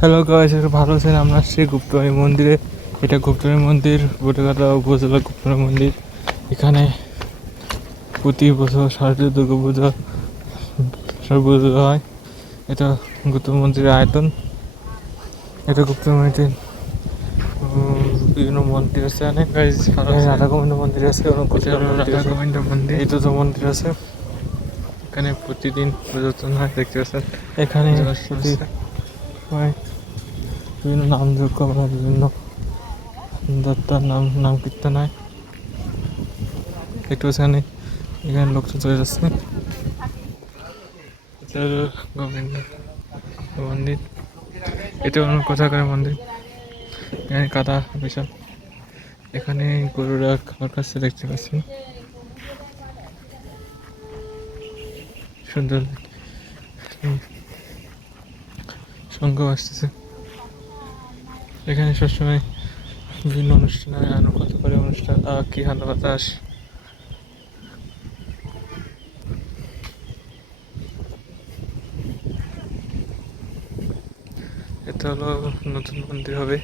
Hello guys, এটা ভালো আছেন? আমরা আসছি গুপ্তবাড়ি মন্দিরে। এটা গুপ্তবাড়ি মন্দির, বটগাদা উপজেলা গুপ্তবাড়ি মন্দির। এখানে প্রতি বছর শারদীয় দুর্গা পূজা পুজো হয়। এটা গুপ্ত মন্দিরের আয়তন। এটা গুপ্ত মন্দির বিভিন্ন মন্দির আছে, অনেক রাধা গোবিন্দ মন্দির আছে, রাধা গোবিন্দ মন্দির, এই দুটো মন্দির আছে। এখানে প্রতিদিন পরিবর্তন হয়, দেখতে পাচ্ছেন। এখানে বিভিন্ন নামযোগ্য বা বিভিন্ন দত্তার নাম কীর্তন হয়। একটু এখানে লোকজন চলে যাচ্ছে। গোবিন্দ মন্দির, এটা অন্য কোথাকার মন্দির। এখানে কাদা বিশাল, এখানে গরুরা খাবার কাছে দেখতে পাচ্ছেন। সুন্দর শঙ্খ আসতেছে। এখানে সবসময় বিভিন্ন অনুষ্ঠান হয়, আনুকথা করে অনুষ্ঠান, কি হান্ন বাতাস। এটা হলো নতুন মন্দির হবে।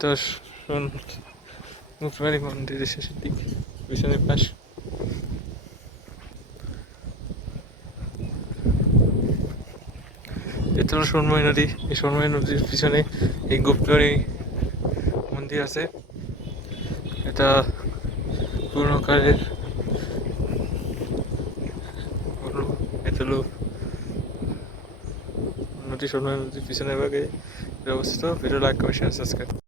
এটা মুখবাড়ি মন্দিরের শেষের দিক, পিছনের পাশ। এটা হলো সোনময় নদী। এই সোনময় নদীর পিছনে এই গুপ্তবাড়ি মন্দির আছে। এটা পুরোনোকালের, এটা হলো নদী, সোনময় নদীর পিছনে ভাগে অবস্থিত। Video like, comment, share, subscribe.